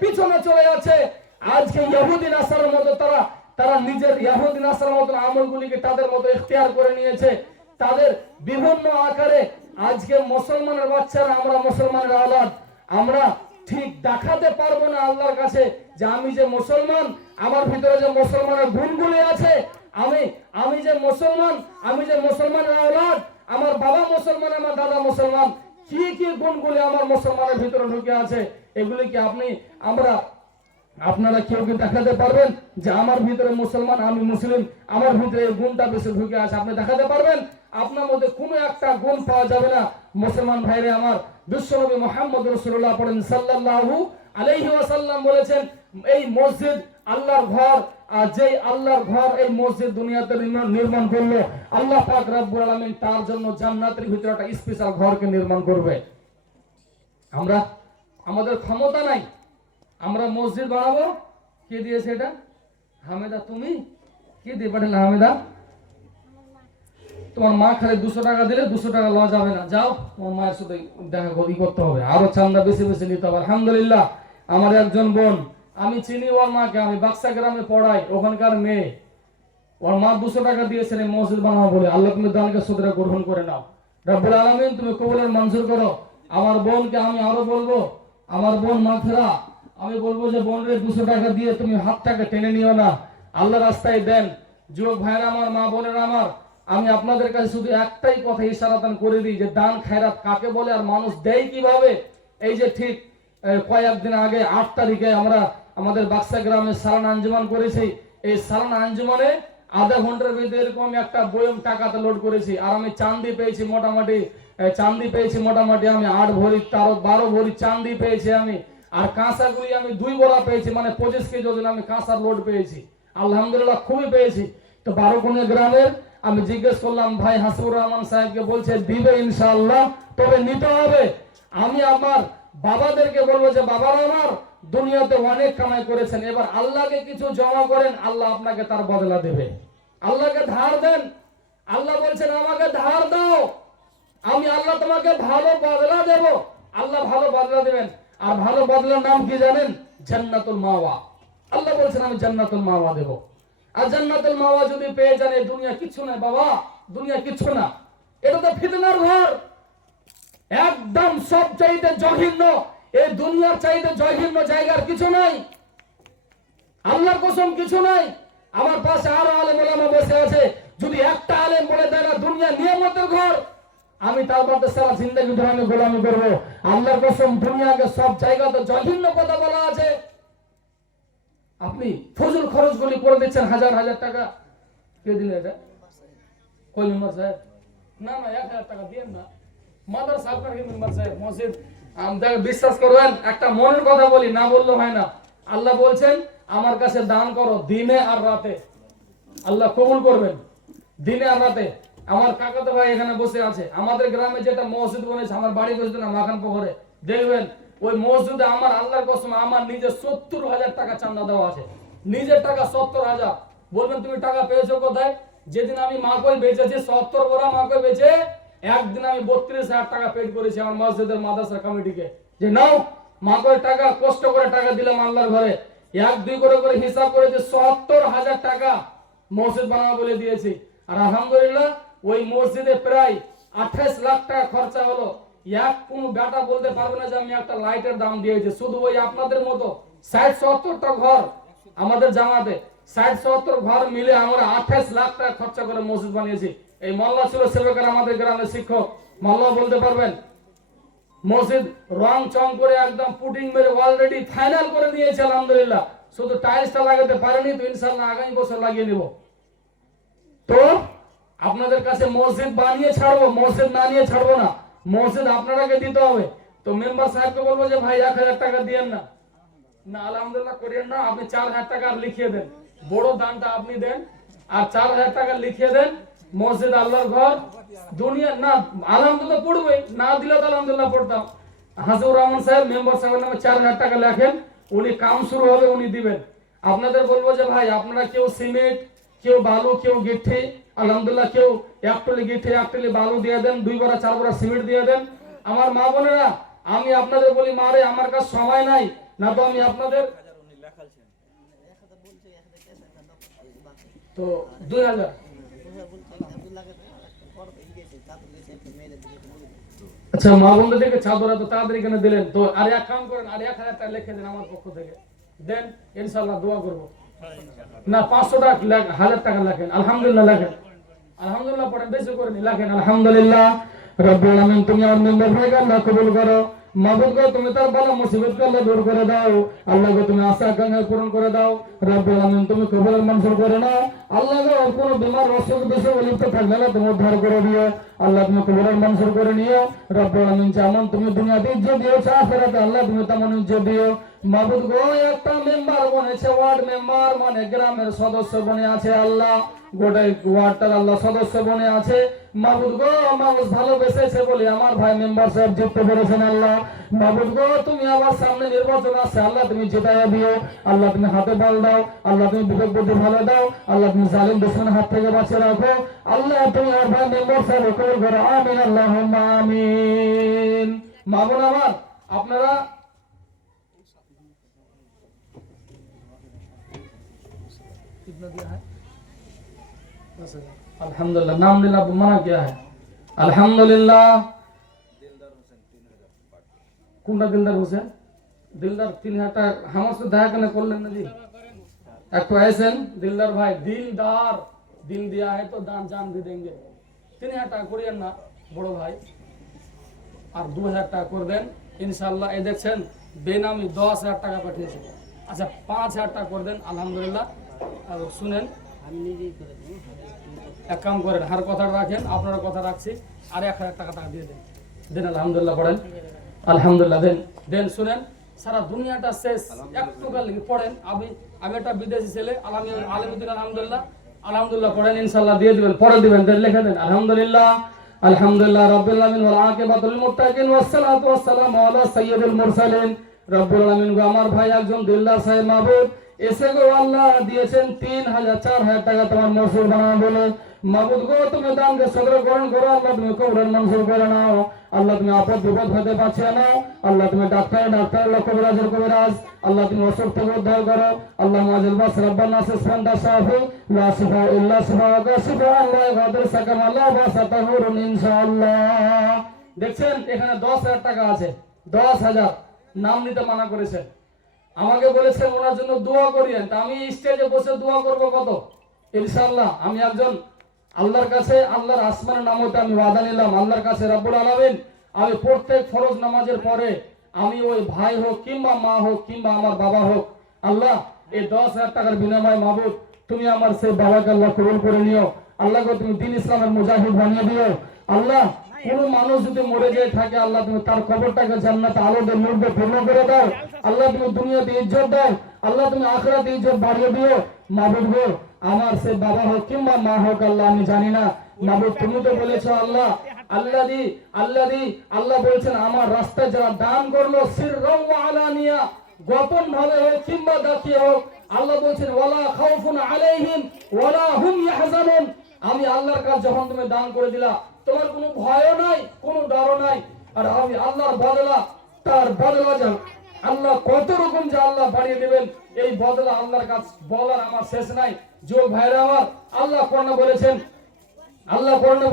পিছনে চলে যাচ্ছে। আজকে ইহুদি নাসারার মতো তারা নিজের ইহুদি নাসারার মতো আমলগুলিকে তাদের মতো ইখতিয়ার করে নিয়েছে। তাদের বিভিন্ন আকারে আজকে মুসলমানের বাচ্চারা, আমরা মুসলমানের আওলাদ, আমরা ঠিক দেখাতে পারবো না আল্লাহর কাছে যে আমি যে মুসলমান, আমার ভিতরে যে মুসলমানের গুণগুলি আছে, আমি যে মুসলমান, আমি যে মুসলমানের আওলাদ, আমার বাবা মুসলমান, আমার দাদা মুসলমান, কি কি গুণগুলি আমার মুসলমানের ভিতরে ঢুকে আছে, এগুলি কি আপনারা কেউ কি দেখাতে পারবেন যে আমার ভিতরে মুসলমান, আমি মুসলিম, আমার ভিতরে এই গুণটা বেশি ঢুকে আছে? আপনি দেখাতে পারবেন? আপনার মধ্যে কোনো একটা গুণ পাওয়া যাবে না। মুসলমান ভাইরে আমার, বিশ্বনবী মুহাম্মদ রাসূলুল্লাহ পড়েন সাল্লাল্লাহু আলাইহি ওয়াসাল্লাম বলেছেন, এই মসজিদ আল্লাহর ঘর, আর যেই আল্লাহর ঘর এই মসজিদ দুনিয়াতে নির্মাণ করলো, আল্লাহ পাক রব্বুল আলামিন তার জন্য জান্নাতের ভিতরে একটা স্পেশাল ঘরকে নির্মাণ করবে। আমাদের ক্ষমতা নাই, আমরা মসজিদ বানাবো। কে দিয়েছে এটা? হামেদা, তুমি কে দিয়ে পাঠালে? হামেদা, তোমার মা খালি 200 টাকা দিলে 200 টাকা লওয়া যাবে না, যাও তোমার মায়ের সাথে দেখা করতে হবে, আরো চান্দা বেশি বেশি নিতে হবে। আলহামদুলিল্লাহ, আমার একজন বোন, আমি চিনি ওর মাকে, আমি বাক্সা গ্রামে পড়াই, ওখানকার মেয়ে, ওর মা 200 টাকা দিয়েছেন এই মসজিদ বানাবো বলে। আল্লাহ তুমি দানকে সদরা গ্রহণ করে নাও, রব্বুল আলামিন তুমি কবুলের মঞ্জুর করো। আমার বোনকে আমি আরো বলবো, আমার বোন মাথেরা, আমি বলবো যে বোন রে 200 টাকা দিয়ে তুমি হাতটাকে টেনে নিও না, আল্লাহ রাস্তায় দেন। যুবক ভাইরা আমার, মা বোনেরা আমার, আমি আপনাদের কাছে শুধু একটাই কথা ইশারাতান করে দিই যে দান খায়রাত কাকে বলে আর মানুষ দেয় কিভাবে। এই যে ঠিক কয়েকদিন আগে 8 তারিখে আমরা আমাদের বাক্সা গ্রামে সালানা আঞ্জুমান করেছি। এই সালানা আঞ্জুমানে আধা ঘন্টার ভিতরে এরকম আমি একটা বয়ম টাকাতে লোড করেছি, আর আমি চাঁদি পেয়েছি মোটামুটি, আমি 8 ভরি 12 ভরি চাঁদি পেয়েছি আমি, আর কাঁসাগুলি আমি 2 বড়া পেয়েছি, মানে 25 কেজি ওজন আমি কাঁসার লোড পেয়েছি। আলহামদুলিল্লাহ খুবই পেয়েছি। তো 12 কোণে গ্রামের আমি জিজ্ঞেস করলাম, ভাই হাসিবুর রহমান সাহেবকে, বলছে দিবে ইনশাআল্লাহ, তবে নিতে হবে। আমি আমার বাবাদেরকে বলবো যে বাবারা আমার দুনিয়াতে অনেক কামাই করেছেন, এবার আল্লাহকে কিছু জমা করেন, আল্লাহ আপনাকে তার বদলা দেবে। আল্লাহকে ধার দেন, আল্লাহ বলছেন আমাকে ধার দাও, আমি আল্লাহ তোমাকে ভালো বদলা দেব। আল্লাহ ভালো বদলা দেবেন, আর ভালো বদলার নাম কি জানেন? জান্নাতুল মাওয়া। আল্লাহ বলছেন আমি জান্নাতুল মাওয়া দেব। আর জান্নাতুল মাওয়া যদি পেয়ে যান, এই দুনিয়া কিছু না বাবা, দুনিয়া কিছু না, এটা তো ফিতনার ঘর, একদম সব চাইতে জঘন্য, এই দুনিয়ার চাইতে জঘন্য জায়গার কিছু নাই, আল্লাহর কসম কিছু নাই। আমার পাশে আরো আলেম ওলামা বসে আছে, যদি একটা আলেম বলে দেয় না দুনিয়া নিয়ামতের ঘর, আমি তার মধ্যে সারা জিন্দেগি ধরে আমি গোলামি করবো। আল্লাহর কসম দুনিয়াকে সব জায়গাতে জঘন্য কথা বলা আছে। আপনি ফজল খরচ গুলি করে দিচ্ছেন হাজার হাজার টাকা। কে দিলে এটা? কই মেম্বার সাহেব? না 1000 টাকা দিয়েন না, মাদ্রাসা আপনার কি মেম্বার সাহেব, মসজিদ। আমাদের বিশ্বাস করবেন, একটা মনের কথা বলি, না বললে হয় না। আল্লাহ বলছেন আমার কাছে দান করো দিনে আর রাতে, আল্লাহ কবুল করবেন দিনে আর রাতে। আমার কাকাতো ভাই এখানে বসে আছে, আমাদের গ্রামে যেটা মসজিদ বনেছে, আমার বাড়ি বসে না মাখান পুকুরে, দেখবেন ওই মসজিদে আমার আল্লাহর কসম আমার নিজে 70,000 টাকা চাঁদা দেওয়া আছে, নিজের টাকা 70,000। বলবেন তুমি টাকা পেয়েছো কোথায়? যেদিন আমি মাকই বেচেছি 70 বড়া মাকই বেচে, একদিন আমি 32,000 টাকা পেড করেছি আমার মসজিদের মাদ্রাসা কমিটিকে, যে নাও মাকই টাকা, কষ্ট করে টাকা দিলাম আল্লাহর ঘরে, 1-2 করে হিসাব করেছে 70,000 টাকা মসজিদ বানাবো বলে দিয়েছি। আর আলহামদুলিল্লাহ ওই মসজিদে প্রায় 28 লাখ টাকা খরচা হলো। কোন বেটা বলতে পারবে না যে আমি একটা লাইটের দাম দিয়েছি। শুধু ওই আপনাদের মতো 60-70টা ঘর আমাদের জামাতে, 60-70 ঘর মিলে আমরা 28 লাখ টাকা খরচা করে মসজিদ বানিয়েছি। এই মোল্লা ছিল সেবকের আমাদের গ্রামের শিক্ষক, মোল্লা বলতে পারবেন। মসজিদ রং চং করে একদম পুটিং মেরে অলরেডি ফাইনাল করে দিয়েছে আলহামদুলিল্লাহ। শুধু টাইলসটা লাগাতে পারেনি, তো ইনশাআল্লাহ আগামী বছর লাগিয়ে নিব। তো আপনাদের কাছে মসজিদ বানিয়ে ছাড়বো, মসজিদ না নিয়ে ছাড়বো না, মসজিদ আপনারাকে দিতে হবে। তো মেম্বার সাহেবকে বলবো যে ভাই 1000 টাকা দিয়েন না, না আলহামদুলিল্লাহ করেন না, আপনি 4000 টাকা লিখিয়ে দেন, বড় দানটা আপনি দেন, আর 4000 টাকা লিখিয়ে দেন। মসজিদ আল্লাহর ঘর, দুনিয়া না আলহামদুলিল্লাহ পড়বে, না দিলে তো আলহামদুলিল্লাহ পড়তাম। হাসিবুর রহমান সাহেব মেম্বার সাহেবের নামে 4000 টাকা লেখেন, উনি কাম শুরু হবে উনি দিবেন। আপনাদের বলবো যে ভাই আপনারা কেউ সিমেন্ট, কেউ বালু, কেউ গিঠি, আলহামদুলিল্লাহ কেউ 1 টলি গিঠি 1 টলি বালু দিয়ে দেন, 2 বড়া 4 বড়া সিমেন্ট দিয়ে দেন। আমার মা বোনেরা আমি আপনাদের বলি, মারে আমার কাছে সময় নাই, না তো আমি আপনাদের তো 2000। আচ্ছা, মা বন্ধু থেকে চাদর এত তাড়াতাড়ি কেন দিলেন? তো আর এক কাম করেন, আর 1000 টাকা লিখে দেন আমার পক্ষ থেকে, দেন ইনশাআল্লাহ দোয়া করব। না 500 টাকা 1000 টাকা লেখেন, আলহামদুলিল্লাহ লেখেন, আলহামদুলিল্লাহ পড়েন, বেশি করে লেখেন আলহামদুলিল্লাহ। রব্বুল আমিন, তুমি আমার মেম্বার ভাইকে আল্লাহ কবুল করো। মাবুদ গো, তুমি তার বালা মুসিবতকে আল্লাহ দূর করে দাও। আল্লাহ গো, তুমি আশা আকাঙ্ক্ষা পূরণ করে দাও। রব্বুল আমিন, তুমি কবুলের মঞ্জুর করে নাও। আল্লাহ গো, কোনো বিমার অসুখ বিসুখ লিপ্ত থাকলে না তুমি উদ্ধার করে দিও। আল্লাহ তুমি কবুলের মঞ্জুর করে নিও। রব্বুল আমিন, যেমন তুমি দুনিয়াতে ইজ্জত দিয়েছো, আখিরাতে আল্লাহ তুমি তেমন ইজ্জত দিও। মাবুদ গো, একটা মেম্বার বনেছে, ওয়ার্ড মেম্বার মানে গ্রামের সদস্য বনে আছে আল্লাহ, গোটা ওয়ার্ডটার আল্লাহ সদস্য বনে আছে। মাবুদ গো, মানুষ ভালোবেসেছে বলে আমার ভাই মেম্বার সাহেব জিততে পেরেছেন আল্লাহ। মাবুদ গো, তুমি আবার সামনে নির্বাচন আছে আল্লাহ, তুমি জিতাইয়া দিও। আল্লাহ তুমি হাতে বল দাও। আল্লাহ তুমি বিবেক বুদ্ধি ভালো দাও। আল্লাহ তুমি জালিম দুশমনের হাত থেকে বাঁচিয়ে রাখো। আল্লাহ তুমি আমার ভাই মেম্বার সাহেব কবুল করো, আমিন আল্লাহুম্মা আমিন। মাবুদ আমার আপনারা कितना दिया है? 10,000। अल्हम्दुलिल्लाह। नाम दिला मना क्या है? अल्हम्दुलिल्लाह। কোনটা দিলদার হোসেন? দিলদার 3000 টাকা আমার সাথে দেখা কেন করলেন না জি? একটু আইসেন দিলদার ভাই, দিলদার দিল दिया है तो दान जान भी देंगे। 3000 টাকা করিয়েন না বড় ভাই, আর 2000 টাকা করে দেন ইনশাআল্লাহ। এই দেখছেন বেনামি 10000 টাকা পাঠিয়েছে। আচ্ছা 5000 টাকা করে দেন আলহামদুলিল্লাহ। আর শুনেন, আমি নিজেই করে দেব, এক কাম করেন, হার কথা রাখেন, আপনারা কথা রাখছি, আর 1000 টাকা দিয়ে দেন, দেন আলহামদুলিল্লাহ পড়েন, আলহামদুলিল্লাহ দেন দেন। শুনেন, সারা দুনিয়াটা শেষ, একটু কাল পড়েন। আমি একটা বিদেশি ছেলে, আলহামদুলিল্লাহ আলহামদুলিল্লাহ আলহামদুলিল্লাহ পড়েন, ইনশাআল্লাহ দিয়ে দিবেন, পরে দিবেন, দেন লিখে দেন আলহামদুলিল্লাহ। আলহামদুলিল্লাহ রাব্বিল আলামিন ওয়াল আকিবাতুল মুত্তাকিন ওয়াসসালাতু ওয়াসসালামু আলা সাইয়্যিদিল মুরসালিন। রব্বুল আলামিন গো, আমার ভাই একজন দিলদার সাহেব মাবুদ এসে গো আল্লাহ দিয়েছেন 3000 4000 টাকা তোমার মসুর বানানো বলে। মাবুদ গো, তুমি দানকে সদর গ্রহণ করো। আল্লাহ তুমি কবুলের মঞ্জুর করে নাও। আল্লাহ তুমি আপদ বিপদ হতে বাঁচিয়ে নাও। আল্লাহ তুমি ডাক্তার আল্লাহ কবিরাজের কবিরাজ, আল্লাহ তুমি অসুখ থেকে উদ্ধার করো। আল্লাহ মাজিল বাস রাব্বান নাসিস ফান্ডা সাফি লা শিফা ইল্লা শিফাকা শিফা আল্লাহ গাদির সাকাম আল্লাহ বাসাতাহুরুন ইনশাআল্লাহ। দেখছেন এখানে 10000 টাকা আছে, 10000 নাম নিতে মানা করেছেন, আমাকে বলেছেন ওনার জন্য দোয়া করিয়েন। তা আমি স্টেজে বসে দোয়া করব কত? ইনশাআল্লাহ আমি একজন আল্লাহর কাছে, আল্লাহর আসমানের নামতে আমি ওয়াদা নিলাম আল্লাহর কাছে রব্বুল আলামিন, আমি প্রত্যেক ফরজ নামাজের পরে আমি ওই ভাই হোক কিংবা মা হোক কিংবা আমার বাবা হোক, আল্লাহ এই 10000 টাকার বিনিময়ে মাবুদ তুমি আমার সেই বাবাকে আল্লাহ কবুল করে নিও। আল্লাহকে তুমি দ্বীন ইসলামের মুজাহিদ বানিয়ে দিও। আল্লাহ কোন মানুষ যদি মরে যায় থাকে, আল্লাহ তুমি তার কবরটাকে জান্নাতে আলো দিয়ে নূর দিয়ে পূর্ণ করে দাও। আল্লাহ তুমি দুনিয়াতে ইজ্জত দাও। আল্লাহ তুমি আখিরাতে ইজ্জত বাড়িয়ে দিও। মাবুদ গো, আমার সে বাবা হোক কিংবা মা হোক আল্লাহ আমি জানি না, মাবুদ তুমি তো বলেছো আল্লাহ আল্লাহ বলছেন আমার রাস্তায় যারা দান করলো সিররাও ওয়া আলানিয়া, গোপন ভাবে হোক কিংবা দেখিয়ে হোক, আল্লাহ বলছেন ওয়ালা খাউফুন আলাইহিম ওয়ালা হুম ইয়াহজানুন। আমি আল্লাহর কাছে যখন তুমি দান করে দিলা, তোমার কোনো ভয়ও নাই, কোনো ডরও নাই। আর আমি আল্লাহর বদলা, তার বদলা যান আল্লাহ কত রকম যে আল্লাহ বাড়িয়ে দেবেন, এই বদলা আল্লাহর কাছে বলার আমার শেষ নাই। যুবক ভাইরা আমার, আল্লাহ কোরআনে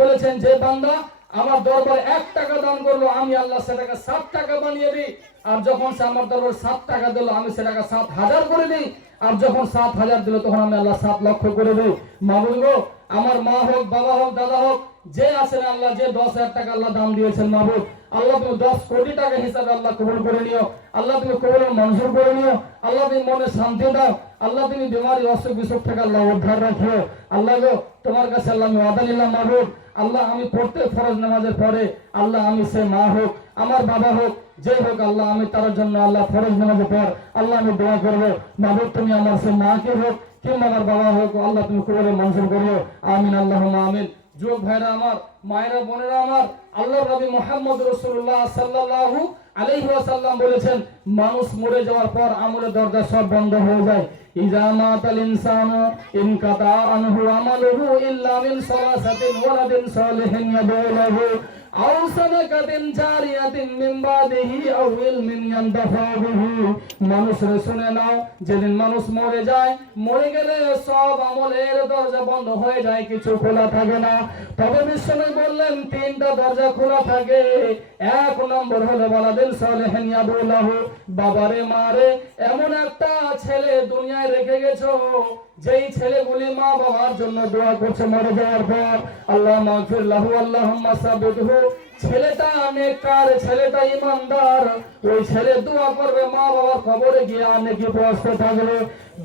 বলেছেন যে বান্দা আমার দরবারে 1 টাকা দান করলো, আমি আল্লাহ সেটাকে 7 টাকা বানিয়ে দিই। আর যখন সে আমার দরবারে 7 টাকা দিল, আমি সেটাকে 7000 করে দিই। আর যখন 7000 দিল, তখন আমি আল্লাহ 7 লক্ষ করে দিই। মাবুদ গো, আমার মা হোক বাবা হোক দাদা হোক যে আছেন আল্লাহ, যে 10000 টাকা আল্লাহ দান দিয়েছেন মাবুদ, আল্লাহ তুমি 10 কোটি টাকা হিসাবে আল্লাহ কবুল করে নিও। আল্লাহ তুমি কবুলের মঞ্জুর করে নিও। আল্লাহ তুমি মনে শান্তি দাও। আল্লাহ তুমি বিমারি অসুখ বিসুখ থেকে আল্লাহ উদ্ধার রাখিও। আল্লাহ গো, তোমার কাছে আল্লাহ আমি ওয়াদা নিলাম মাবুদ, আল্লাহ আমি প্রত্যেক ফরজ নামাজের পরে আল্লাহ আমি সে মা হোক আমার বাবা হোক যে হোক, আল্লাহ আমি তার জন্য আল্লাহ ফরজ নামাজের পর আল্লাহ আমি দোয়া করবো। মাবুদ তুমি আমার সে মাকে হোক কিংবা আমার বাবা হোক, আল্লাহ তুমি কবুলের মঞ্জুর করিও, আমিন আল্লাহুম্মা আমিন। যুবক ভাইরা আমার, মায়েরা বোনেরা আমার, আল্লাহর নবী মুহাম্মদ রাসূলুল্লাহ সাল্লাল্লাহু আলাইহি ওয়াসাল্লাম বলেছেন মানুষ মরে যাওয়ার পর আমলের দরজা সব বন্ধ হয়ে যায়। ইজা মাতাল ইনসানু ইনকাতা আনহু আমালুহু ইল্লা মিন সালাসাতিন ওয়ালাদিন সালিহিন ইয়াদুলহু আও সাদাকাতিন জারিয়াতিন মিন বাদিহি আও ইলমিন ইয়ানতাফা বিহি। মানুষের শুনে নাও, যেদিন মানুষ মরে যায়, মরে গেলে সব আমলের দরজা বন্ধ হয়ে যায়, কিছু খোলা থাকে না। তবে বিশ্বনবী বললেন তিনটা দরজা খোলা থাকে। এক নম্বর হলো ওয়ালাদিন সালিহিন ইয়াদুলহু, বাবারে মারে এমন একটা ছেলে দুনিয়ায় রেখে গেছো যেই ছেলেগুলি মা বাবার জন্য দোয়া করছে মরে যাওয়ার পর, আল্লাহ মাগফির লাহু আল্লাহুম্মা সাবিতহু। ছেলেটা নেককার, ছেলেটা ইমানদার, ওই ছেলে দোয়া করবে মা বাবার কবরে গিয়ে আর নেকি পৌঁছতে থাকবে।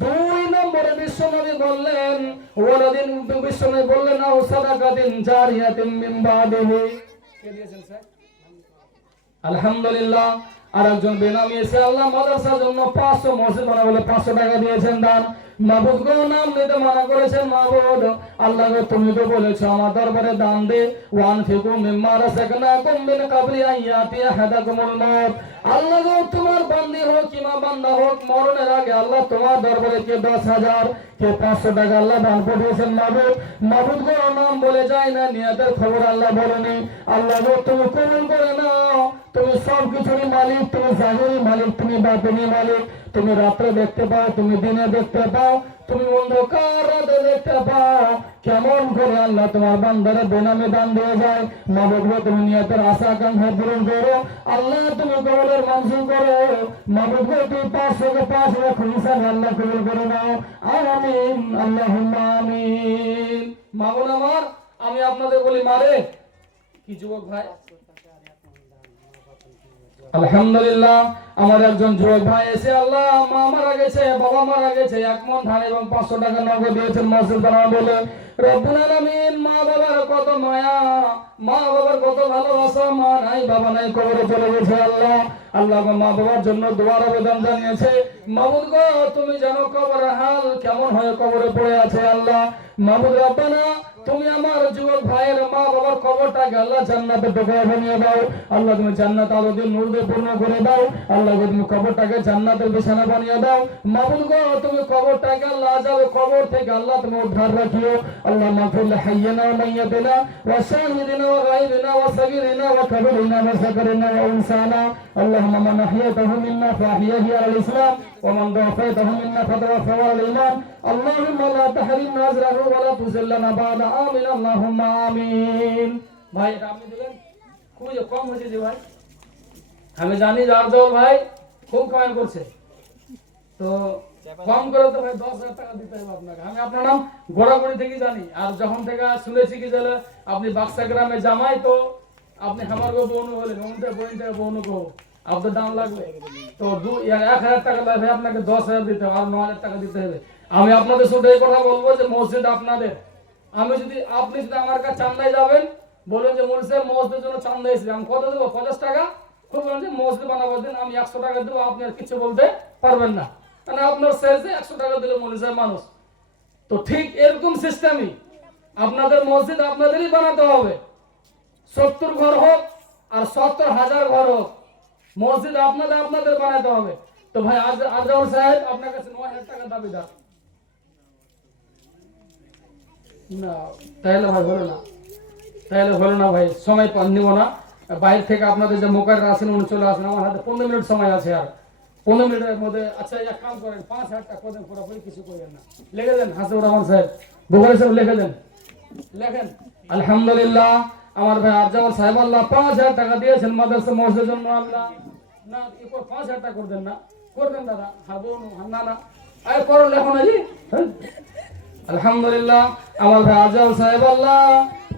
দুই নম্বরে বিশ্বনবী বললেন ওয়ালাদিন, বিশ্বনবী বললেন আও সাদাকাতিন জারিয়াতিন মিন বাদিহি। কে দিয়েছেন স্যার? আলহামদুলিল্লাহ। আর একজন বেনামি এসে আল্লাহ মাদ্রাসার জন্য 500 মসজিদ বানাবো বলে 500 টাকা দিয়েছেন দান। মাবুদ গো নাম নিতে মানা করেছেন। মাবুদ আল্লাহ গো তুমি তো বলেছো আমার দরবারে দান দে, ওয়ান ফিকু মিম্মা রাযাকনাকুম মিন ক্বাবলি আইয়াতি আহাদাকুমুল মাউত। আল্লাহ গো তোমার বান্দি হোক কিংবা বান্দা হোক, মরণের আগে আল্লাহ তোমার দরবারে কে 10,000 কে 500 টাকা আল্লাহ দান পাঠিয়েছেন। মাবুদ, মাবুদ গো নাম বলে যায় না, নিয়তের খবর আল্লাহ বলেনি। আল্লাহ গো তুমি কবুল করে নাও, তুমি সব কিছুরই মালিক, তুমি জাহিরি মালিক, তুমি বাতিনি মালিক। তুমি রাত্রে দেখতে পাও, তুমি দিনে দেখতে পাও, তুমি অন্ধকার রাতে দেখতে পাও। কেমন করে আল্লাহ তোমার বান্দারে বেনামে দান দিয়ে যায়। মাবুদ গো তুমি নিয়তের আশা আকাঙ্ক্ষা পূরণ করো। আল্লাহ তুমি কবুলের মঞ্জুর করো। মাবুদ গো তুমি 500 কে 5 লাখ হিসাবে আল্লাহ কবুল করে নাও। আমিন আল্লাহুম্মা আমিন। মাবুদ আমার, আমি আপনাদের বলি মারে কি যুবক ভাই, আলহামদুলিল্লাহ আমার একজন যুবক ভাই এসে আল্লাহ মা মারা গেছে, বাবা মারা গেছে, 1 মণ ধান এবং 500 টাকা নগদ দিয়েছেন মসজিদ বানানো বলে। রব্বুল আলামিন মা বাবার কত মায়া, মা বাবার কত ভালোবাসা, মা নাই বাবা নাই কবরে চলে গেছে। আল্লাহ আল্লাহ মা বাবার জন্য দোয়ার আবেদন জানিয়েছে। মাবুদ গো তুমি জানো কবরের হাল কেমন হয়ে কবরে পড়ে আছে। আল্লাহ মাবুদ রব্বানা তুমি আমার যুবক ভাইয়ের মা বাবার কবরটাকে আল্লাহ জান্নাতে ঢোকায় বানিয়ে দাও। আল্লাহ তুমি জান্নাত আলো দিয়ে নূর দিয়ে পূর্ণ করে দাও। আল্লাহ গো তুমি কবরটাকে জান্নাতের বিছানা বানিয়ে দাও। মাবুদ গো তুমি কবরটাকে আল্লাহ যাবে কবর থেকে আল্লাহ তুমি উদ্ধার রাখিও। আল্লাহ মাগফির লিহাইয়িনা ওয়া মাইয়িতিনা ওয়া শাহিদিনা ওয়া গায়বিনা ওয়া সাগীরিনা ওয়া কাবীরিনা ওয়া যাকারিনা ওয়া উনসানা। আল্লাহুম্মা মান আহইয়াতাহু মিন্না ফাহইয়াহি আলাল ইসলাম ওয়া মান তাওফাইতাহু মিন্না ফাতাওফাহু আলাল ঈমান। আল্লাহুম্মা লা তাহরিমনা আজরাহু ওয়া লা তুযিল্লানা বা'দা। আমিন আল্লাহুম্মা আমিন। ভাই এটা আপনি দিলেন, খুবই কম হয়েছে যে ভাই, আমি জানি যে আরজাউল ভাই খুব কামাই করছে, তো কম করে তো ভাই 10,000 টাকা দিতে হবে আপনাকে। আমি আপনার নাম গোড়াগড়ি থেকে জানি, আর যখন থেকে শুনেছি কি যে আপনি বাক্সা গ্রামে জামাই, তো আপনি আমার গো বউনু হলেন, ওনটা বইনটা বউনু গো আপনার দাম লাগবে তো 1,000 টাকা লাগবে, আপনাকে 10,000 দিতে হবে, আর 9,000 টাকা দিতে হবে। আমি আপনাদের শুধু এই কথা বলবো যে মসজিদ আপনাদের, আপনি যদি আমার কাছে চান্দায় যাবেন, বলুন যে মসজিদ মসজিদের জন্য চান্দা এসেছে, আমি কত দেবো? 50 টাকা। খুব বলেন যে মসজিদ বানাবো দিন, আমি 100 টাকা দেবো, আপনি আর কিছু বলতে পারবেন না, কারণ আপনার শেষে 100 টাকা দিলে মসজিদের মানুষ। তো ঠিক এরকম সিস্টেমই আপনাদের মসজিদ আপনাদেরই বানাতে হবে। 70 ঘর হোক আর 70,000 ঘর হোক, মসজিদ আপনাদের বানাতে হবে। তো ভাই আজরাউল সাহেব আপনার কাছে 9,000 টাকা দাবিদার না, তাহলে ভাই হলো না, তাহলে হলো না ভাই, সময় নিব না। বাইরে থেকে আপনাদের যে মোকাররা আছেন উনি চলে আসেন, আমার হাতে 15 মিনিট সময় আছে, আর 15 মিনিটের মধ্যে আচ্ছা এক কাম করেন, 5,000 টাকা করেন, পুরোপুরি কিছু করেন না, লিখে দেন হাসিবুর রহমান সাহেব, বুখারী সাহেব লিখে দেন, লেখেন। আলহামদুলিল্লাহ আমার ভাই আরজাউল সাহেব আল্লাহ 5,000 টাকা দিয়েছেন মাদ্রাসা মসজিদের জন্য। আল্লাহ না 5,000 টাকা করে দেন না, করবেন দাদা, হাবো না না আয় করো লেখো না জি। আলহামদুলিল্লাহ আমার ভাই আরজাউল সাহেব আল্লাহ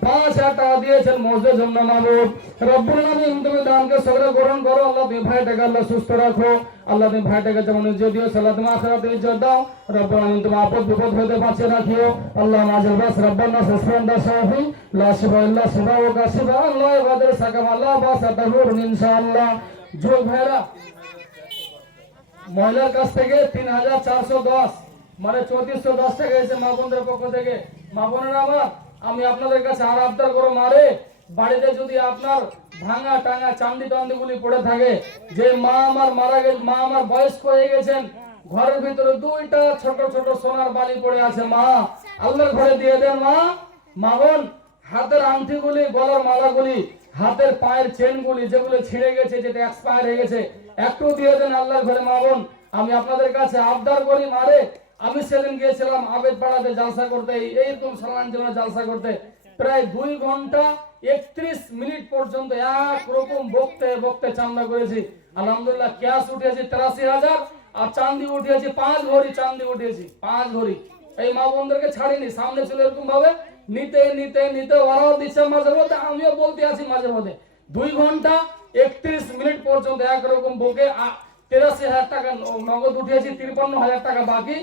5,000 টাকা দিয়েছেন মসজিদের জন্য। মাবুদ রব্বুল আলামিন তুমি দানকে সগরে গ্রহণ করো। আল্লাহ তুমি ভাইটাকে আল্লাহ সুস্থ রাখো। আল্লাহ তুমি ভাইটাকে যেমন ইজ্জত দিও, সালাত তুমি আখিরাতে ইজ্জত দাও। রব্বুল আলামিন তুমি আপদ বিপদ হতে বাঁচিয়ে রাখিও। আল্লাহ নাজিল বাস রব্বানা সুবহানাল্লাহ শাফি লা শিফা ইল্লা শিফা ওয়া কাশিফা আল্লাহ ওয়াদের সাকাম আল্লাহ বাসা তাহুর ইনশাআল্লাহ। যুবক ভাইরা মহিলার কাছ থেকে 3,410 মানে 3,410 টাকা এসে মা বোনদের পক্ষ থেকে। মা বোনেরা আমার, আমি আপনাদের কাছে আর আবদার করো মারে বাড়িতে যদি আপনার ভাঙা টাঙা চান্দি টান্দিগুলি পড়ে থাকে, যে মা আমার মারা গেছে, মা আমার বয়স্ক হয়ে গেছেন, ঘরের ভিতরে দুইটা ছোট ছোট সোনার বালি পড়ে আছে, মা আল্লাহর ঘরে দিয়ে দেন। মা মাগন হাতের আংটিগুলি, গলার মালাগুলি, হাতের পায়ের চেনগুলি যেগুলো ছিঁড়ে গেছে, যেটা এক্সপায়ার হয়ে গেছে, একটু দিয়ে দেন আল্লাহর ঘরে। মাগন আমি আপনাদের কাছে আবদার করি, মারে আমি সেদিন গিয়েছিলাম আবেদ পাড়াতে জালসা করতে, এইরকম সালাঞ্জনা জালসা করতে, প্রায় 2 ঘন্টা 31 মিনিট পর্যন্ত একরকম বকতে বকতে চান্দা করেছি। আলহামদুলিল্লাহ ক্যাশ উঠেছি 83,000 আর চান্দি উঠিয়েছি 5 ভরি, চান্দি উঠিয়েছি 5 ভরি। এই মা বোনদেরকে ছাড়িনি, সামনে ছিল এরকম ভাবে নিতে নিতে নিতে ওরাও দিচ্ছে মাঝে মধ্যে, আমিও বলতে আছি মাঝে মধ্যে। 2 ঘন্টা 31 মিনিট পর্যন্ত একরকম বকে 83,000 টাকা নগদ উঠিয়েছি, 53,000 টাকা বাকি,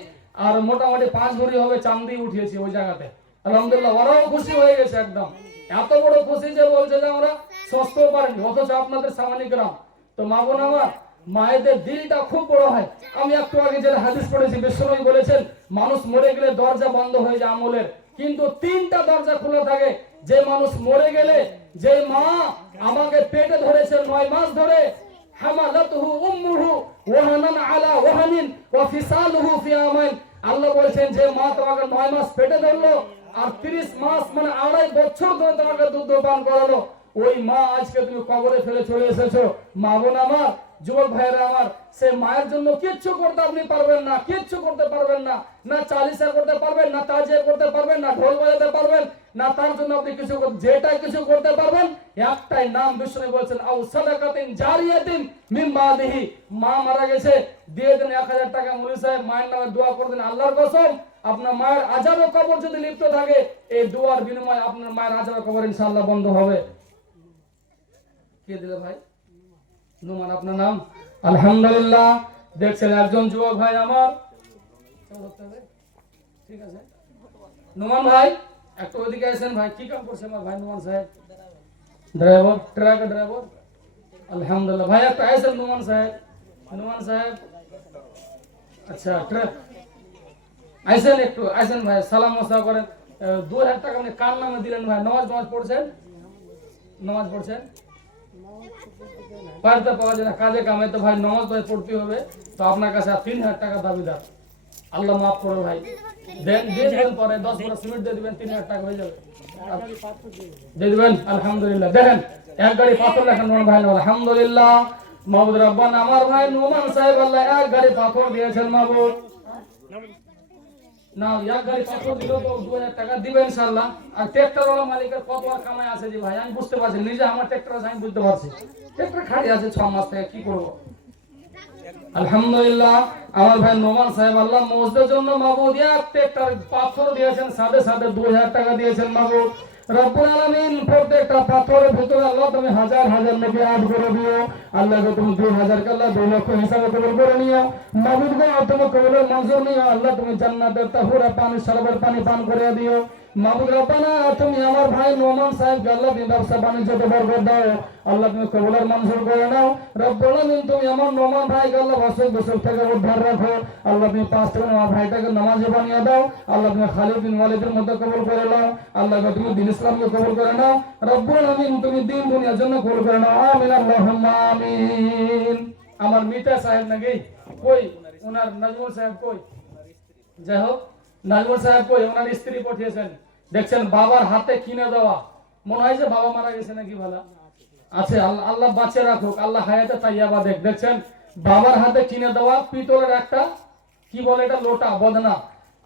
আর মোটামুটি 5 ভরি হবে চান্দি উঠিয়েছি ওই জায়গাতে। আলহামদুলিল্লাহ ওরাও খুশি হয়ে গেছে একদম, এত বড় খুশি যে বলছে যে আমরা সস্তেও পারিনি, অথচ আপনাদের সামান্য গ্রাম। তো মা বোন আমার, মায়েদের দিলটা খুব বড় হয়। আমি একটু আগে যে হাদিস পড়েছি, বিশ্বনবী বলেছেন মানুষ মরে গেলে দরজা বন্ধ হয়ে যায় আমলের, কিন্তু 3টা দরজা খোলা থাকে। যে মানুষ মরে গেলে, যে মা আমাকে পেটে ধরেছে 9 মাস ধরে, হামালাতুহু উম্মুহু ওয়াহানান আলা ওয়াহানিন ওয়া ফিসালুহু ফি আমাইন, আল্লাহ বলেছেন যে মা তোমাকে 9 মাস পেটে ধরলো আর 30 মাস মানে 2.5 বছর ধরে তোমাকে দুধ পান করালো, ওই মা আজকে তুমি কবরে ফেলে চলে এসেছো। মা বোন আমার, যুবক ভাইরা আমার, সে মায়ের জন্য কিচ্ছু করতে আপনি পারবেন না, কিচ্ছু করতে পারবেন না, না চালিসা করতে পারবেন, না তাজিয়া করতে পারবেন, না ঢোল বাজাতে পারবেন, না তার জন্য আপনি কিছু যেটা কিছু করতে পারবেন একটাই নাম, বিষ্ণু বলেছেন আউ সাদাকাতিন জারিয়াতিন মিন বাদিহি, মা মারা গেছে দিয়ে দেন 1000 টাকা, মুলি সাহেব মায়ের নামে দোয়া করে দেন। আল্লাহর কসম আপনার মায়ের আযাবে কবর যদি লিপ্ত থাকে, এই দোয়ার বিনিময়ে আপনার মায়ের আযাবে কবর ইনশাআল্লাহ বন্ধ হবে। কে দিলে ভাই? নুমান আপনার নাম? আলহামদুলিল্লাহ। দেখছেন একজন যুবক ভাই আমার, ঠিক আছে নুমান ভাই একটু ওইদিকে আসেন ভাই, কি কাম করছে আমার ভাই নুমান সাহেব? ড্রাইভার, ট্রাকের ড্রাইভার। আলহামদুলিল্লাহ ভাই একটু আসেন নুমান সাহেব, নুমান সাহেব, আচ্ছা ট্রাক আসেন, একটু আসেন ভাই, সালাম মোসা করেন। 2000 টাকা আপনি কার নামে দিলেন ভাই? নামাজ পড়ছেন? নামাজ পড়ছেন? পারতে পাওয়া যায় না, কাজে কামে তো ভাই নামাজ ভাই পড়তে হবে, তো আপনার কাছে 3000 টাকা দাবিদার। আল্লাহ মাফ করো ভাই, দেন দিয়ে দেবেন, পরে 10 বড় সিমেন্ট দিয়ে দিবেন, 3000 টাকা হয়ে যাবে, দিয়ে দিবেন। আলহামদুলিল্লাহ দেখেন এক গাড়ি পাথর লেখেন নোমান ভাই, আলহামদুলিল্লাহ। মাহবুব রাব্বান আমার ভাই নোমান সাহেব আল্লাহ এক গাড়ি পাথর দিয়েছেন মাহবুব, না এক গাড়ি পাথর দিল তো 2000 টাকা দিবেন ইনশাআল্লাহ। আর ট্রাক্টর ওয়ালা মালিকের কত আর কামাই আছে যে ভাই, আমি বুঝতে পারছি, নিজে আমার ট্রাক্টর আছে আমি বুঝতে পারছি, ট্রাক্টর খালি আছে 6 মাস থেকে, কি করব। আলহামদুলিল্লাহ আমার ভাই নোমান সাহেব আল্লাহ মসজিদের জন্য মাহবুব এক ট্রাক্টর পাথর দিয়েছেন, সাথে সাথে 2000 টাকা দিয়েছেন মাহবুব। রব্বুল আলামিন প্রত্যেকটা পাথরের ভিতরে আল্লাহ তুমি হাজার হাজার নেকি আদ করে দিও, আল্লাহকে তুমি 2000 কে আল্লাহ 2 লক্ষ হিসাবে কবুল করে নিও। মাহবুব গো তুমি কবুলের মঞ্জুর নিও, আল্লাহ তুমি জান্নাতের তাহুরা পানি শরবের পানি পান করে দিও। মাহবুব রব্বানা তুমি আমার ভাই নোমান সাহেবকে আল্লাহ তুমি ব্যবসা বাণিজ্যতে বরকত দাও, আল্লাহ তুমি কবুলের মঞ্জুর করে নাও। রব্বুল আলামিন তুমি আমার নোমান ভাইকে আল্লাহ অসুখ বিসুখ থেকে উদ্ধার রাখো, আল্লাহ তুমি 5 থেকে আমার ভাইটাকে নামাজি বানিয়ে দাও, আল্লাহ তুমি খালিদ বিন ওয়ালিদের মধ্যে কবুল করে নাও, আল্লাহ তুমি দিন ইসলামকে কবুল করে নাও। রব্বুল আলামিন তুমি দিন দুনিয়ার জন্য কবুল করে নাও, আমিন আল্লাহুম্মা আমিন। আমার মিতা সাহেব নাকি কই, ওনার নাজমুল সাহেব কই? যাই হোক নাজমুল সাহেব কই, ওনার স্ত্রী পাঠিয়েছেন, দেখছেন বাবার হাতে কিনে দেওয়া, মনে হয় যে বাবা মারা গেছে নাকি ভালো আছে, আল্লাহ বাঁচিয়ে রাখুক, আল্লাহ হায়াতে তাইয়াবা দেখ। দেখছেন বাবার হাতে কিনে দেওয়া পিতলের একটা কি বলে এটা লোটা বদনা।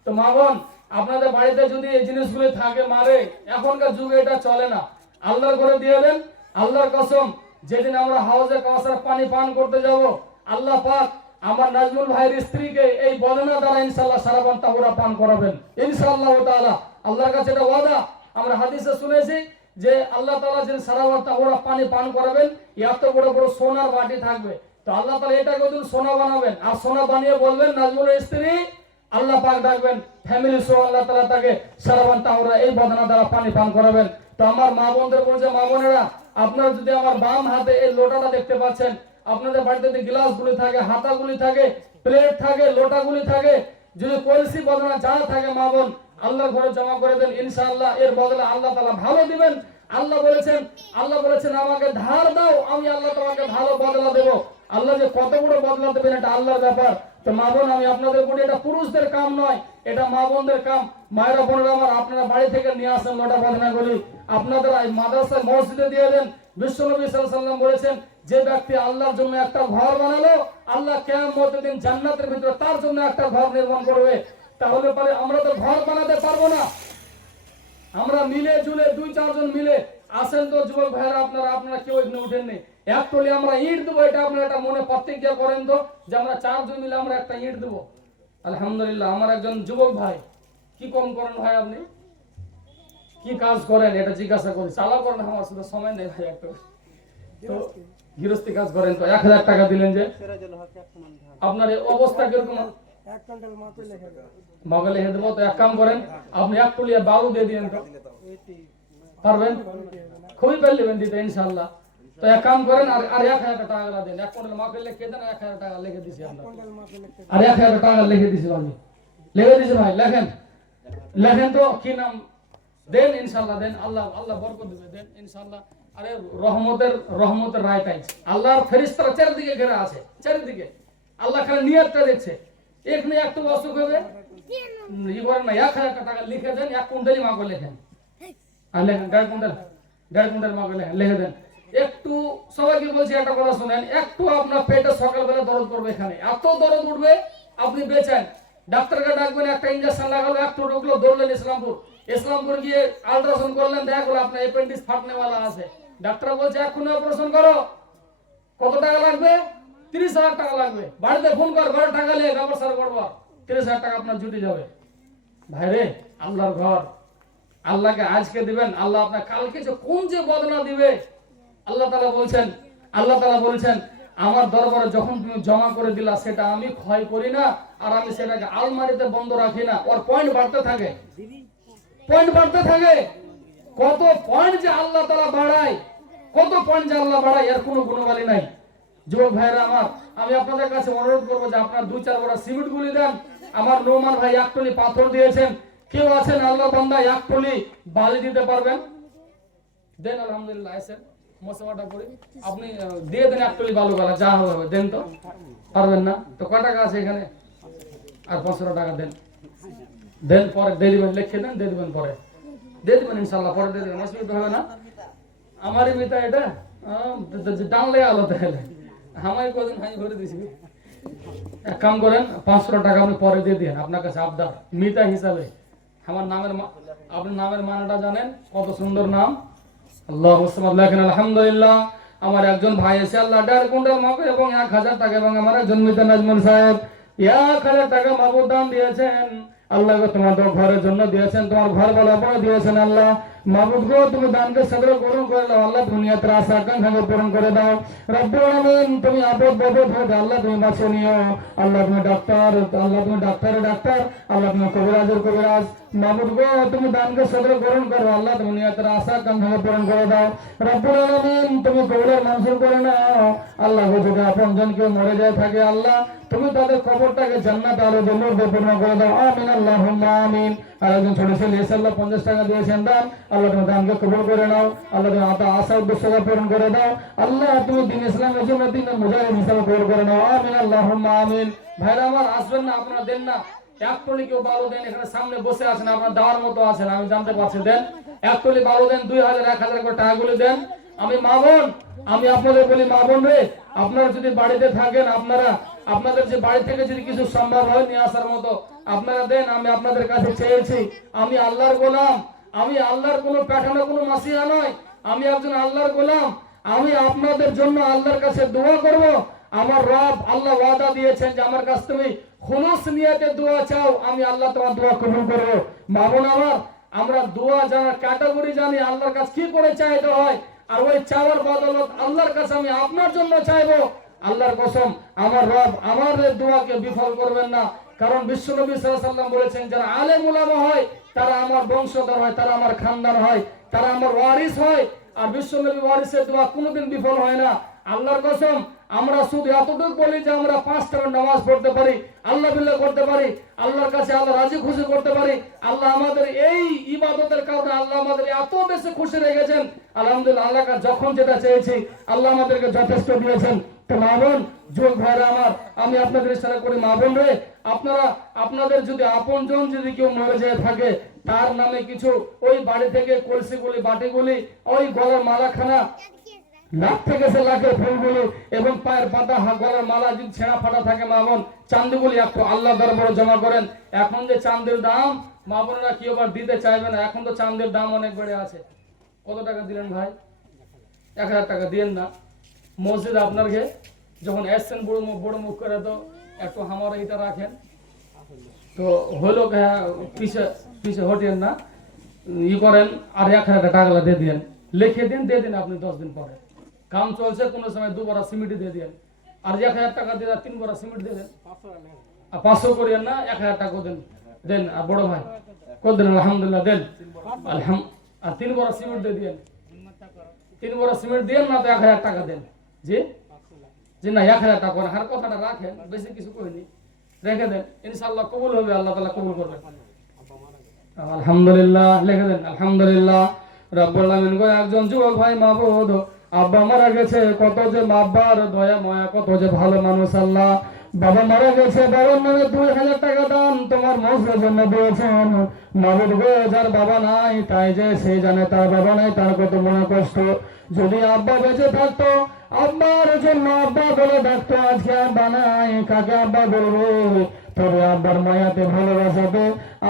তো মা বোন আপনাদের বাড়িতে যদি এই জিনিসগুলি থাকে মারে, এখনকার যুগে এটা চলে না, আল্লাহর ঘরে দিয়ে দেন। আল্লাহর কসম যেদিন আমরা হাউজে কাউসার পানি পান করতে যাব, আল্লাহ পাক আমার নাজমুল ভাইয়ের স্ত্রীকে এই বদনা দ্বারা ইনশাআল্লাহ সারাবান তাহুরা পান করাবেন ইনশাআল্লাহ তাআলা। আল্লাহর কাছে এটা ওয়াদা, আমরা হাদিসে শুনেছি যে আল্লাহ তাআলা যে সারাবান তাহুরা পানি পান করাবেন, এত বড় বড় সোনার বাটি থাকবে, তো আল্লাহ তাআলা এটাকে যদি সোনা বানাবেন আর সোনা বানিয়ে বলবেন নাজমুলের স্ত্রী, আল্লাহ পাক ডাকবেন ফ্যামিলি সহ আল্লাহ তাআলা তাকে সারাবান তাহুরা এই বদনা দ্বারা পানি পান করাবেন। তো আমার মা বোনদের বলছে, মা বোনেরা আপনারা যদি আমার বাম হাতে এই লোটাটা দেখতে পাচ্ছেন, আপনাদের বাড়িতে যদি গ্লাসগুলি থাকে, হাতাগুলি থাকে, প্লেট থাকে, লোটাগুলি থাকে, যদি কলসি বদনা যা থাকে মা বোন আল্লাহর ঘরে জমা করে দেন, ইনশাআল্লাহ এর বদলে আল্লাহ তাআলা ভালো দিবেন আল্লাহ বলেছেন আমাকে ধার দাও, আমি আল্লাহ তোমাকে ভালো বদলা দেব। আল্লাহ যে কত বড় বদলা দেবেন এটা আল্লাহর ব্যাপার। তো মা বোন, আমি আপনাদের বলি এটা পুরুষদের কাম নয়, এটা মা বোনদের কাম। মায়েরা বোনেরা আমার, আপনারা বাড়ি থেকে নিয়ে আসেন লোটা বদনাগুলি, আপনাদের মাদ্রাসায় মসজিদে দিয়ে দেন। বিশ্বনবী সাল্লাল্লাহু আলাইহি ওয়াসাল্লাম বলেছেন, যে ব্যক্তি আল্লাহর জন্য একটা ঘর বানালো, আল্লাহ কিয়ামতের দিন জান্নাতের ভিতরে তার জন্য একটা ঘর নির্মাণ করবে। তাহলে পরে আমরা তো ঘর বানাতে পারবো না। আমরা মিলে জুলে 2-4 জন মিলে আসেন তো যুবক ভাইরা, আপনারা কেউ এখানে উঠেননি, এক টলি আমরা ইট দেবো, এটা আপনারা একটা মনে প্রতিজ্ঞা করেন তো যে আমরা 4 জন মিলে আমরা একটা ইট দেবো। আলহামদুলিল্লাহ, আমার একজন যুবক ভাই, কি কম করেন ভাই, আপনি কি কাজ করেন এটা জিজ্ঞাসা করি, চালা করেন, আমার শুধু সময় নেই ভাই, একটু তো গৃহস্থী কাজ করেন তো 1000 টাকা দিলেন যে, আপনার এই অবস্থা কিরকম? মাকে লিখে দেবো তো, এক কাম করেন আপনি 1 টুলিয়া বালু দিয়ে দিন তো, পারবেন? খুবই পারলেন দিতে ইনশাআল্লাহ। তো এক কাম করেন, আর 1000 টাকা দেন, 1 কুইন্টাল মাকে লিখে দেন, 1000 টাকা লিখে দিছি আমরা, আর 1000 টাকা লিখে দিছি আমি, লিখে দিছি ভাই, লেখেন তো কি নাম দেন, ইনশাআল্লাহ দেন, আল্লাহ বরকত দিবে, দেন ইনশাআল্লাহ। আরে রহমতের রায়ত আছে, আল্লাহর ফেরেশতারা চারিদিকে ঘেরা আছে, চারিদিকে আল্লাহ খালি নিয়তটা দেখছে। এখানে একটু অসুখ হবে ই করেন না, 1000 টাকা লিখে দেন, 1 কুইন্টালই মাকে লেখেন, আর লেখেন 1.5 কুইন্টাল মাকে লিখে দেন। একটু সবাইকে বলছি একটা কথা শুনেন, একটু আপনার পেটে সকালবেলা দরদ করবে, এখানে এত দরদ উঠবে আপনি বেচেন, ডাক্তারকে ডাকবেন, একটা ইনজেকশন লাগালো, একটু ঢুকলো, দৌড়লেন ইসলামপুর গিয়ে আল্ট্রাসাউন্ড করলেন, দেখা গেল আপনার অ্যাপেন্ডিক্স ফাটনেওয়ালা আছে। ডাক্তার বলছে এক্ষুনি অপারেশন করো, কত টাকা লাগবে? 30,000 টাকা লাগবে। বাড়িতে ফোন কর, ঘরে টাকা নিয়ে ব্যবস্থা করবো, 30,000 টাকা আপনার জুটে যাবে। ভাইরে, আল্লাহর ঘর, আল্লাহকে আজকে দিবেন, আল্লাহ আপনার কালকে যে কোন যে বদলা দিবে। আল্লাহ তাআলা বলছেন আমার দরবারে যখন তুমি জমা করে দিলা, সেটা আমি ক্ষয় করি না, আর আমি সেটাকে আলমারিতে বন্ধ রাখি না, ওর পয়েন্ট বাড়তে থাকে। কত পয়েন্ট যে আল্লাহ তাআলা বাড়ায়, এর কোনো গুণগালি নাই। যুবক ভাইরা আমার, আমি আপনাদের কাছে অনুরোধ করবো যে আপনারা 2-4 বড় সিমেন্ট গুলি দেন। আমার নোমান ভাই 1 টলি পাথর দিয়েছেন, কেউ আছেন আল্লাহ বান্দা 1 টলি বালি দিতে পারবেন? দেন, আলহামদুলিল্লাহ আছেন, মশলাটা করে আপনি দিয়ে দেন 1 টলি বালু গালা, যা হবে দেন। তো পারবেন না তো কত টাকা আছে এখানে? আর 500 টাকা দেন, পরে দিয়ে দিবেন, লিখে দেন, দিয়ে দিবেন, পরে দিয়ে দিবেন ইনশাআল্লাহ, পরে দিয়ে দিবেন, অসুবিধা হবে না। আমারই মিতা এটা ডানলে আলো তাহলে আমায় কদিন হাই করে দিয়েছি। এক কাম করেন, 500 টাকা আপনি পরে দিয়ে দিন, আপনার কাছে আবদার মিতা হিসাবে। আমার আপনার নামের মানাটা জানেন, কত সুন্দর নাম, আল্লাহু সামাদ। লেখেন আলহামদুলিল্লাহ, আমার একজন ভাই এসে আল্লাহ 1.5 কুইন্টাল মাকে এবং 1000 টাকা, এবং আমার একজন মিতা নাজমুল সাহেব 1000 টাকা মাবুদ দান দিয়েছেন। আল্লাহ গো, তোমাদের ঘরের জন্য দিয়েছেন, তোমার ঘর বলাপনা দিয়েছেন। আল্লাহ মাবুদ গো, তুমি দানকে সদর গ্রহণ করে দাও, আল্লাহ দুনিয়াতে আশা আকাঙ্ক্ষাকে পূরণ করে দাও রব্বুল আলামিন। তুমি আপদ বিপদ হতে আল্লাহ তুমি বাঁচিয়ে নিও। আল্লাহ তুমি ডাক্তার, আল্লাহ তুমি কবিরাজ। মাবুদ গো, তুমি দানকে সদর গ্রহণ করো, আল্লাহ দুনিয়াতে আশা আকাঙ্ক্ষাকে পূরণ করে দাও রব্বুল আলামিন। তুমি কবরের মঞ্জুর করে নাও। আল্লাহ গো, যদি আপনজন কেউ মরে যায় থাকে, আল্লাহ তুমি তাদের কবরটাকে জান্নাত আলো দিয়ে নূর দিয়ে পূর্ণ করে দাও, আমিন আল্লাহুম্মা আমিন। আর একজন ছোট ছেলে এসে আল্লাহ 50 টাকা দিয়েছেন দান, আল্লাহ তুমি দানকে কবুল করে নাও, আল্লাহ তুমি আশা উদ্দেশ্যকে পূরণ করে দাও, আল্লাহ তুমি দিন ইসলামের জন্য দিনের মুজাহিদ হিসাবে কবুল করে নাও, আমিন আল্লাহুম্মা আমিন। ভাইরা আমার, আসবেন না, আপনারা দেন না, 1 টলি কেউ বালু দেন, এখানে সামনে বসে আছেন, আপনার দেওয়ার মতো আছেন, আমি জানতে পারছি, দেন 1 টলি বালু দেন, 2000 1000 করে টাকাগুলো দেন। আমি মা বোন, আমি আপনাদের বলি মা বোন রে, আপনারা যদি বাড়িতে থাকেন, আপনাদের যে বাড়ি থেকে যদি কিছু সম্ভব হয় নিয়ে আসার মতো, আপনারা দেন। আমি আপনাদের কাছে চেয়েছি, আমি আল্লাহর গোলাম, আমি আল্লাহর কোনো পাঠানো কোনো মাসিহা নয়, আমি একজন আল্লাহর গোলাম। আমি আপনাদের জন্য আল্লাহর কাছে দোয়া করব। আমার রব আল্লাহ ওয়াদা দিয়েছেন যে আমার কাছে তুমি খুলুস নিয়তে দোয়া চাও, আমি আল্লাহ তোমার দোয়া কবুল করব। মা বোন আমার, আমরা দোয়া জানার ক্যাটাগরি জানি, আল্লাহর কাছে কি করে চাইতে হয়, আর ওই চাওয়ার বদলত আল্লাহর কাছে আমি আপনার জন্য চাইবো। আল্লাহর কসম, আমার রব আমাদের দোয়াকে বিফল করবেন না, কারণ বিশ্বনবী সাল্লাল্লাহু আলাইহি ওয়াসাল্লাম বলেছেন, যারা আলেম উলামা হয় তারা আমার বংশধর হয়, তারা আমার খানদান হয়, তারা আমার ওয়ারিস হয়। আর বিশ্বনবী ওয়ারিসের দোয়া কোনোদিন বিফল হয় না। আল্লাহর কসম, আমরা শুধু এতটুকু বলি যে আমরা 5 টাইম নামাজ পড়তে পারি, আল্লাহ বিল্লাহ করতে পারি, আল্লাহর কাছে আল্লাহ রাজি খুশি করতে পারি। আল্লাহ আমাদের এই ইবাদতের কারণে আল্লাহ আমাদের এত বেশি খুশি রেখেছেন। আলহামদুলিল্লাহ, আল্লাহর কাছে যখন যেটা চেয়েছি আল্লাহ আমাদেরকে যথেষ্ট দিয়েছেন। তো মা বোন, যুবক ভাইরা আমার, আমি আপনাদের ইশারা করি, মা বোন রে, আপনারা আপনাদের যদি আপনজন যদি কেউ মরে যায় থাকে, তার নামে কিছু ওই বাড়ি থেকে কলসিগুলি, বাটিগুলি, ওই গলার মালাখানা, লাখ থেকে সে লাখের ফুলগুলি এবং পায়ের পাতা, গলার মালা যদি ছেঁড়া ফাটা থাকে, মা বোন, চাঁদিগুলি একটু আল্লাহ দরবারে জমা করেন। এখন যে চাঁদের দাম, মা বোনেরা কেউ আবার দিতে চাইবে না। এখন তো চাঁদের দাম অনেক বেড়ে আছে। কত টাকা দিলেন ভাই? 1000 টাকা দিয়েন না। মসজিদ আপনাকে যখন এসছেন বড় মুখ করে, তো একটু আমার এটা রাখেন তো হলো, পিছে পিছে হটিয়েন না, করেন। আর 1000 টাকা দিয়ে দিন, লিখে দিন, দিয়ে দিন আপনি 10 দিন পরে। কাম চলছে, কোনো সময় 2 বড়া সিমেন্ট দিয়ে দিন। আর 1000 টাকা দিয়ে 3 বড়া সিমেন্ট দিয়ে দেন। আর 500 করিয়েন না, 1000 টাকা দেন দেন। আর বড় ভাই কত দেন? আলহামদুলিল্লাহ দেন। আর 3 বড়া সিমেন্ট দিয়ে দিন। 3 বড়া সিমেন্ট দিয়ে না তো 1000 টাকা দেন। জি জি না, 1000 টাকা করেন। আর কথাটা রাখেন, বেশি কিছু কইনি, রেখে দেন, ইনশাআল্লাহ কবুল হবে, আল্লাহ তাআলা কবুল করবেন। আলহামদুলিল্লাহ লিখে দেন। আলহামদুলিল্লাহ রাব্বুল আলামিন গো, একজন যুবক ভাই মাবুদ, আব্বা মারা গেছে, কত যে আব্বার দয়া মায়া, কত যে ভালো মানুষ আল্লাহ। বাবা মারা গেছে, বাবার নামে 2000 টাকা দান তোমার মসজিদের জন্য দিয়েছেন। মাবুদ গো, যার বাবা নাই তাই যে সে জানে তার বাবা নাই, তার কত মনে কষ্ট। যদি আব্বা বেঁচে থাকতো, আব্বার জন্য আব্বা বলে ডাকতো, আজকে আব্বা নাই, কাকে আব্বা বলবে? তবে আব্বার মায়াতে ভালোবাসাতে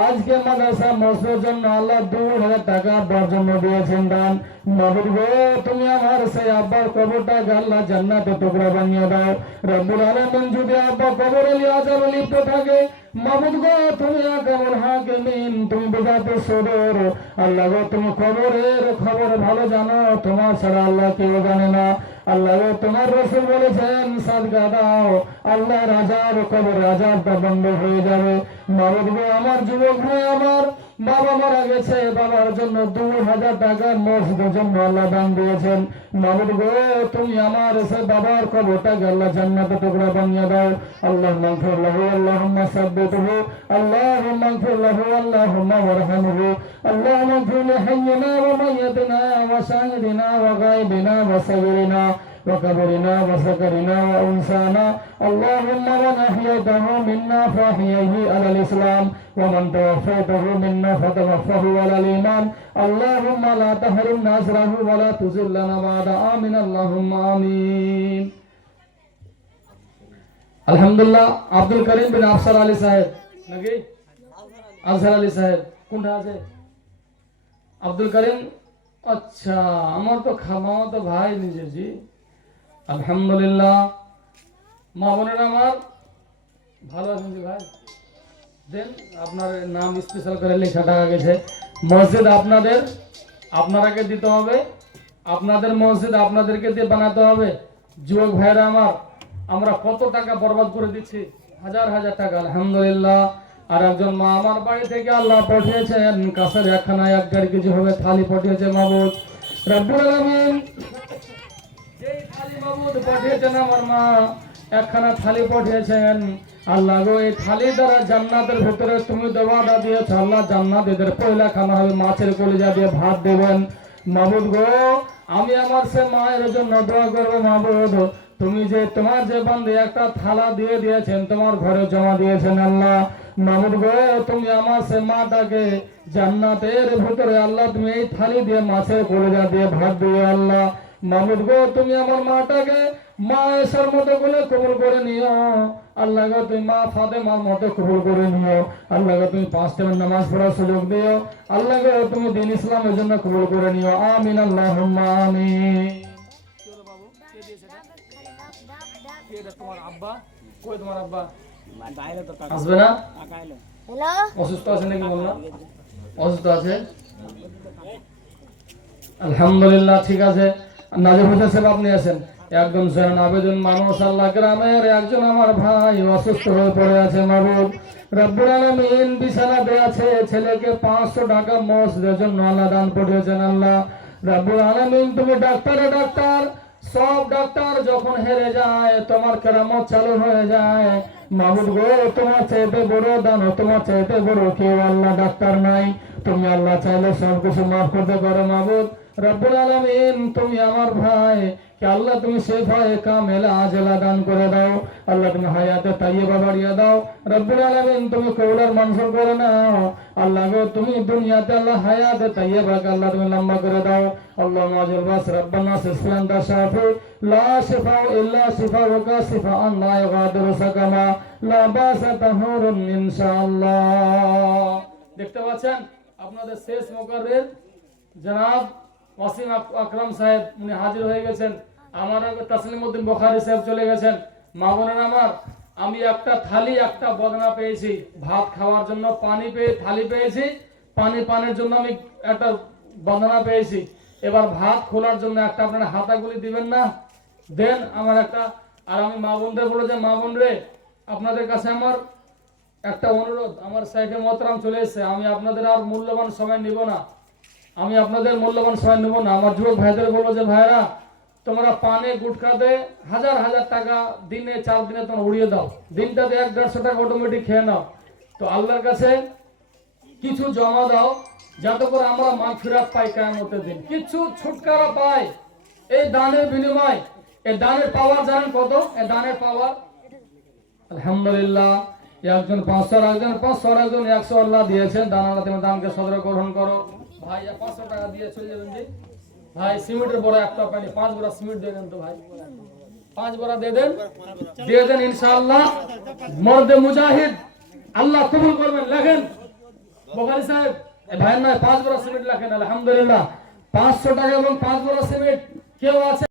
আজকে মাদ্রাসা মসজিদের জন্য আল্লাহ 2000 টাকা আব্বার জন্য দিয়েছেন দান। মাবুদ গো, তুমি আমার সেই আব্বার কবরটাকে আল্লাহ জান্নাতে টুকরা বানিয়ে দাও। রব্বুল আলামিন, যদি আব্বা কবরে আযাবে লিপ্ত থাকে, মাবুদ গো, তুমি আকামুল হাকিমিন, তুমি বিজাতে সুদূর। আল্লাহ গো, তুমি কবরের খবর ভালো জানো, তোমার ছাড়া আল্লাহ কেউ জানে না। আল্লাহ গো, তোমার রাসূল বলেছেন, সাদকা দাও, আল্লাহ রাজার কবর আযাবটা বন্ধ হয়ে যাবে। মাবুদ গো, আমার যুবক ভাই, আমার বাবা মারা গেছে, বাবার জন্য 2000 টাকা মসজিদের জন্য আল্লাহ দান দিয়েছেন। মাবুদ গো, তুমি আমার সে বাবার কবরটাকে আল্লাহ জান্নাতে টুকরা বানিয়ে দাও। আল্লাহুম্মা গফির লাহু, আল্লাহুম্মা সাব্বিতহু, আল্লাহুম্মা গফির লাহু, আল্লাহুম্মা ওয়ারহামহু, আল্লাহুম্মা গফির লিহাইয়িনা ওয়া মাইয়িতিনা ওয়া শাহিদিনা ওয়া গায়বিনা ওয়া সাগীরিনা وكبرنا وسكرنا وأنسانا. اللهم من أحييته منا فأحيه على الإسلام، ومن توفيته منا فتوفه على الإيمان. اللهم لا تحرمنا أجره ولا تذلنا بعد. آمين اللهم آمين. আলহামদুলিল্লাহ, আব্দুল করিম বিন আফসার আলী সাহেব নাকি আজহার আলী সাহেব কোনটা আছে? আব্দুল করিম, আচ্ছা, আমার তো খামাও তো ভাই নিজে। জি আলহামদুলিল্লাহ, মা বোনেরা আমার ভালো আছেন? জি ভাই দেন, আপনার নাম স্পেশাল করে লেখা টাকা গেছে। মসজিদ আপনারাকে দিতে হবে, আপনাদের মসজিদ আপনাদেরকে দিয়ে বানাতে হবে। যুবক ভাইরা আমার, আমরা কত টাকা বরবাদ করে দিচ্ছি, হাজার হাজার টাকা। আলহামদুলিল্লাহ, আর একজন মা আমার বাড়ি থেকে আল্লাহ পাঠিয়েছেন, কাছের 1.5 কেজি হবে থালি পাঠিয়েছে। মাবুদ রব্বুল আলামিন, যেই থালি মাবুদ পাঠিয়েছেন, আমার মা একখানা থালি পাঠিয়েছেন। আল্লাহ গো, এই থালি দ্বারা জান্নাতের ভিতরে তুমি দেওয়াটা দিয়েছ, আল্লাহ জান্নাত এদের পয়লা খানা হবে, মাছের কলিজা দিয়ে ভাত দেবেন। মাবুদ গো, আমি আমার সে মায়ের জন্য দোয়া করবো। মাবুদ, তুমি যে তোমার যে বান্দে একটা থালা দিয়ে দিয়েছেন, তোমার ঘরে জমা দিয়েছেন আল্লাহ। মাবুদ গো, তুমি আমার সে মাটাকে জান্নাতের ভিতরে আল্লাহ তুমি এই থালি দিয়ে মাছের কলিজা দিয়ে ভাত দিয়ে আল্লাহ। মাবুদ গো, তুমি আমার মাটাকে মা এসার মতো করে কবুল করে নিও। আল্লাহ গো, তুমি মা ফাতেমার মতো কবুল করে নিও। আল্লাহ গো, তুমি 5 টাইম নামাজ পড়ার সুযোগ দিও। আল্লাহ গো, তুমি দিন ইসলামের জন্য কবুল করে নিও। আমিন আল্লাহুম্মা আমিন। তোমার আব্বা কই? তোমার আব্বা আসবে না? অসুস্থ আছে নাকি? বললাম অসুস্থ আছে। আলহামদুলিল্লাহ, ঠিক আছে। নাজির হোসেন সাহেব আপনি আছেন, একদম জয়েন আবেদন মানুষ, আল্লাহ গ্রামের একজন আমার ভাই অসুস্থ হয়ে পড়ে আছে। মাবুদ রব্বুল আলামিন, বিছানাতে আছে, ছেলেকে 500 টাকা মসজিদের জন্য আল্লাহ দান পাঠিয়েছেন। আল্লাহ রব্বুল আলামিন, তুমি ডাক্তার সব ডাক্তার যখন হেরে যায়, তোমার কেরামত চালু হয়ে যায়। মাবুদ গো, তোমার চাইতে বড় দান, তোমার চাইতে বড় কেউ আল্লাহ ডাক্তার নাই। তুমি আল্লাহ চাইলে সব কিছু মাফ করতে পারো মাবুদ। রব্বুল আলামিন, তুমি আমার ভাই কে আল্লাহ তুমি শেফায়ে কামেলা আজলা দান করে দাও। আল্লাহ তুমি হায়াতে তাইয়্যিবা বাড়িয়ে দাও। রব্বুল আলামিন, তুমি কবুলার মঞ্জুর করে নাও। আল্লাহ গো, তুমি দুনিয়াতে আল্লাহ হায়াতে তাইয়্যিবাকে আল্লাহ তুমি লম্বা করে দাও। আল্লাহুম্মা আজিল বাস রাব্বানা সিফান তাশাফি লা শিফা ইল্লা শিফাউকা শিফাআন লা ইগাদিরু সাকামা লা বাসা তাহুরুন ইনশাআল্লাহ। দেখতে পাচ্ছেন আপনাদের শেষ মুকাররির জনাব ওয়াসিম আকরাম সাহেব উনি হাজির হয়ে গেছেন। আমার আগে তাসলিমউদ্দিন বুখারী সাহেব চলে গেছেন। মা বোনেরা আমার, আমি একটা থালি একটা বদনা পেয়েছি ভাত খাওয়ার জন্য, পানি পেয়ে থালি পেয়েছি, পানির জন্য আমি একটা বদনা পেয়েছি। এবার ভাত খোলার জন্য একটা আপনারা হাতাগুলি দিবেন না, দেন আমার একটা। আর আমি মা বোনদের বলে যে মা বোন রে, আপনাদের কাছে আমার একটা অনুরোধ, আমার শাইখে মোহতারাম চলে এসেছে, আমি আপনাদের আর মূল্যবান সময় নিব না, আমি আপনাদের মূল্যবান সময় নেব না। আমার যুবক ভাইদের বলবো যে ভাইরা, তোমরা পানে গুটখাতে হাজার হাজার টাকা দিনে 4 দিনে তোমরা উড়িয়ে দাও, দিনটাতে 100-150 টাকা অটোমেটিক খেয়ে নাও। তো আল্লাহর কাছে কিছু জমা দাও, যাতে করে আমরা মাগফিরাত পাই কিয়ামতের দিন, কিছু ছুটকারা পাই এই দানের বিনিময়। এই দানের পাওয়ার জানেন কত? এই দানের পাওয়ার আলহামদুলিল্লাহ, একজন 500, একজন 500, একজন 100 আল্লাহ দিয়েছেন। দান আল্লাহ তুমি দানকে সদরে গ্রহণ করো। ভাই 500 টাকা দিয়ে চলে যাবেন জি। ভাই সিমেন্টের বড় একটা পানি 5 বড়া সিমেন্ট দিয়ে দেন তো ভাই, 5 বড়া দিয়ে দেন ইনশাআল্লাহ। মর্দে মুজাহিদ আল্লাহ কবুল করবেন। লেখেন বুখারী সাহেব, এই ভাইয়ের নয় 5 বড়া সিমেন্ট লেখেন। আলহামদুলিল্লাহ, 500 টাকা এবং 5 বড়া সিমেন্ট কেউ আছে?